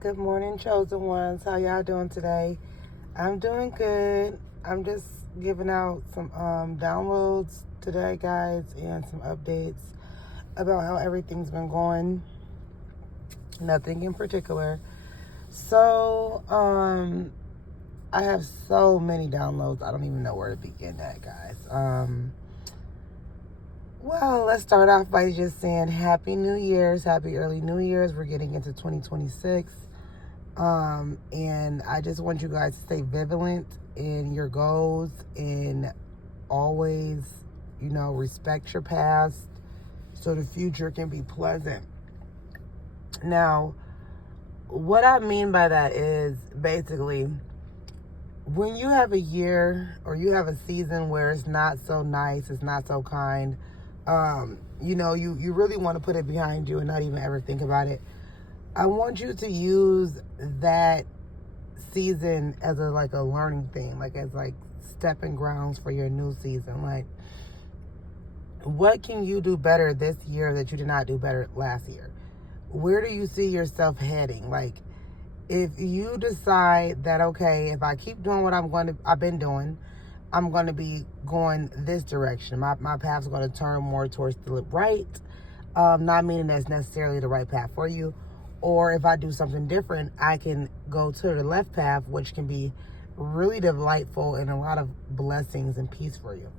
Good morning, chosen ones. How y'all doing today? I'm doing good. I'm just giving out some downloads today, guys, and some updates about how everything's been going. Nothing in particular. So, I have so many downloads. I don't even know where to begin at, guys. Well, let's start off by just saying Happy New Year's, Happy early New Year's. We're getting into 2026. And I just want you guys to stay vigilant in your goals and always, respect your past so the future can be pleasant. Now, what I mean by that is basically when you have a year or you have a season where it's not so nice, it's not so kind, you really want to put it behind you and not even ever think about it. I want you to use that season as a learning thing, as stepping grounds for your new season. Like, what can you do better this year that you did not do better last year? Where do you see yourself heading? Like, if you decide that, okay, if I keep doing what I've been doing, I'm going to be going this direction. My path's going to turn more towards the right. Not meaning that's necessarily the right path for you. Or if I do something different, I can go to the left path, which can be really delightful and a lot of blessings and peace for you.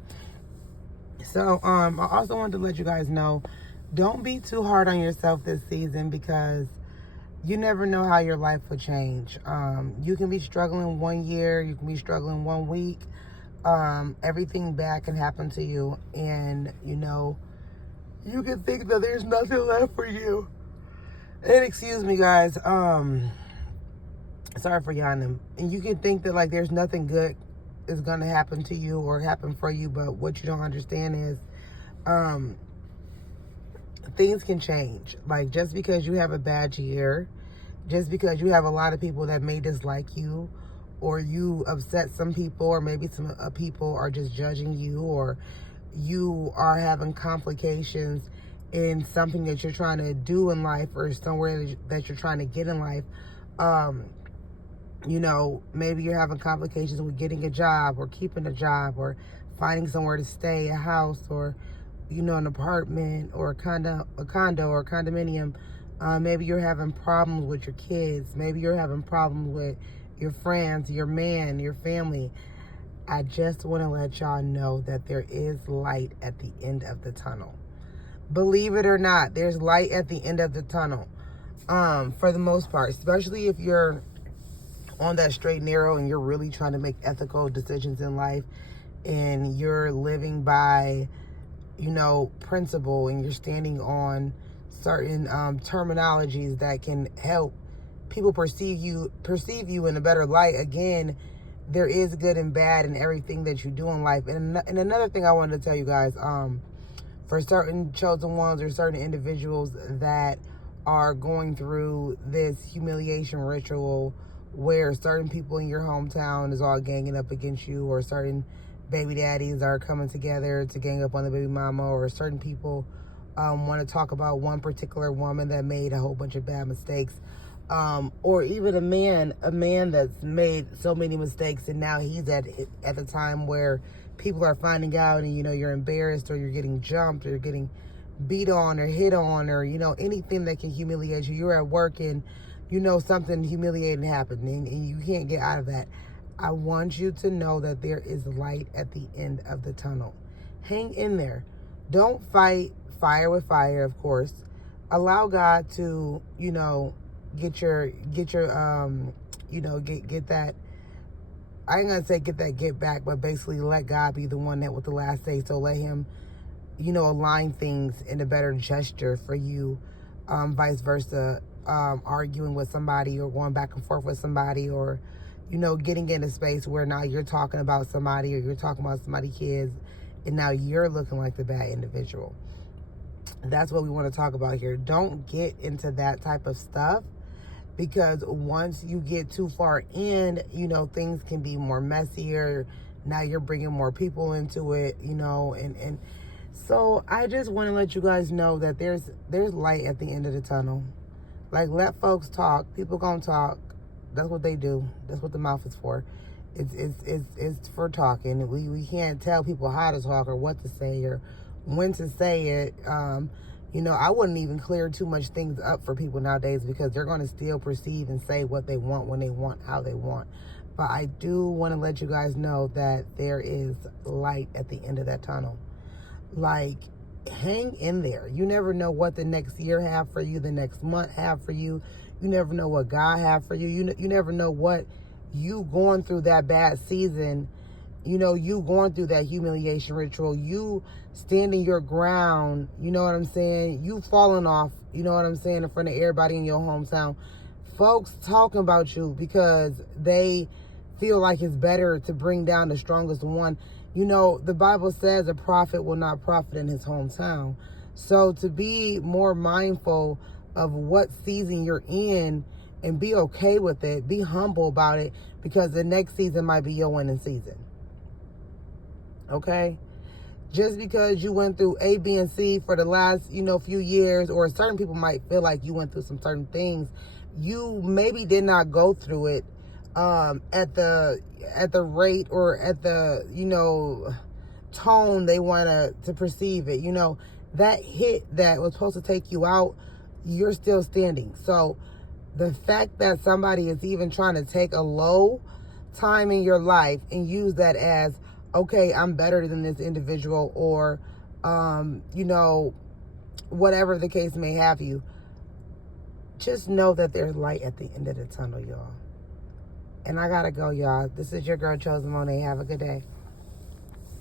So I also wanted to let you guys know, don't be too hard on yourself this season because you never know how your life will change. You can be struggling one year, you can be struggling 1 week. Everything bad can happen to you, and you can think that there's nothing left for you. And excuse me, guys. Sorry for yawning. And you can think that there's nothing good is gonna happen to you or happen for you, but what you don't understand is, things can change. Like, just because you have a bad year, just because you have a lot of people that may dislike you, or you upset some people, or maybe some people are just judging you, or you are having complications in something that you're trying to do in life or somewhere that you're trying to get in life. Maybe you're having complications with getting a job or keeping a job or finding somewhere to stay, a house, or an apartment or a condo or a condominium. Maybe you're having problems with your kids. Maybe you're having problems with your friends, your man, your family. I just want to let y'all know that there is light at the end of the tunnel. Believe it or not, there's light at the end of the tunnel. For the most part, especially if you're on that straight and narrow and you're really trying to make ethical decisions in life and you're living by, principle, and you're standing on certain terminologies that can help people perceive you in a better light. Again, there is good and bad in everything that you do in life. And another thing I wanted to tell you guys, for certain chosen ones or certain individuals that are going through this humiliation ritual where certain people in your hometown is all ganging up against you, or certain baby daddies are coming together to gang up on the baby mama, or certain people want to talk about one particular woman that made a whole bunch of bad mistakes, or even a man that's made so many mistakes and now he's at the time where people are finding out, and you're embarrassed, or you're getting jumped, or you're getting beat on or hit on, or anything that can humiliate you. You're at work and something humiliating happened and you can't get out of that. I want you to know that there is light at the end of the tunnel. Hang in there. Don't fight fire with fire, of course. Allow God to, get that. I ain't gonna say get back, but basically let God be the one that with the last say. So let him, align things in a better gesture for you, vice versa. Arguing with somebody or going back and forth with somebody, or getting in a space where now you're talking about somebody, or you're talking about somebody's kids, and now you're looking like the bad individual. That's what we want to talk about here. Don't get into that type of stuff, because once you get too far in, things can be more messier. Now you're bringing more people into it, and so I just want to let you guys know that there's light at the end of the tunnel. Like, let folks talk. People gonna talk. That's what they do. That's what the mouth is for. It's for talking. We can't tell people how to talk or what to say or when to say it. I wouldn't even clear too much things up for people nowadays because they're going to still perceive and say what they want, when they want, how they want. But I do want to let you guys know that there is light at the end of that tunnel. Like, hang in there. You never know what the next year have for you, the next month have for you. You never know what God have for you. You never know what you going through that bad season. You going through that humiliation ritual. You standing your ground. You know what I'm saying? You falling off. You know what I'm saying? In front of everybody in your hometown. Folks talking about you because they feel like it's better to bring down the strongest one. The Bible says a prophet will not profit in his hometown. So to be more mindful of what season you're in and be okay with it, be humble about it, because the next season might be your winning season. Okay? Just because you went through A, B, and C for the last, few years, or certain people might feel like you went through some certain things, you maybe did not go through it at the rate or at the tone they want to perceive it. That hit that was supposed to take you out, you're still standing. So the fact that somebody is even trying to take a low time in your life and use that as, okay, I'm better than this individual, or whatever the case may have you, just know that there's light at the end of the tunnel, y'all. And I gotta go, y'all. This is your girl, Chosen Monet. Have a good day.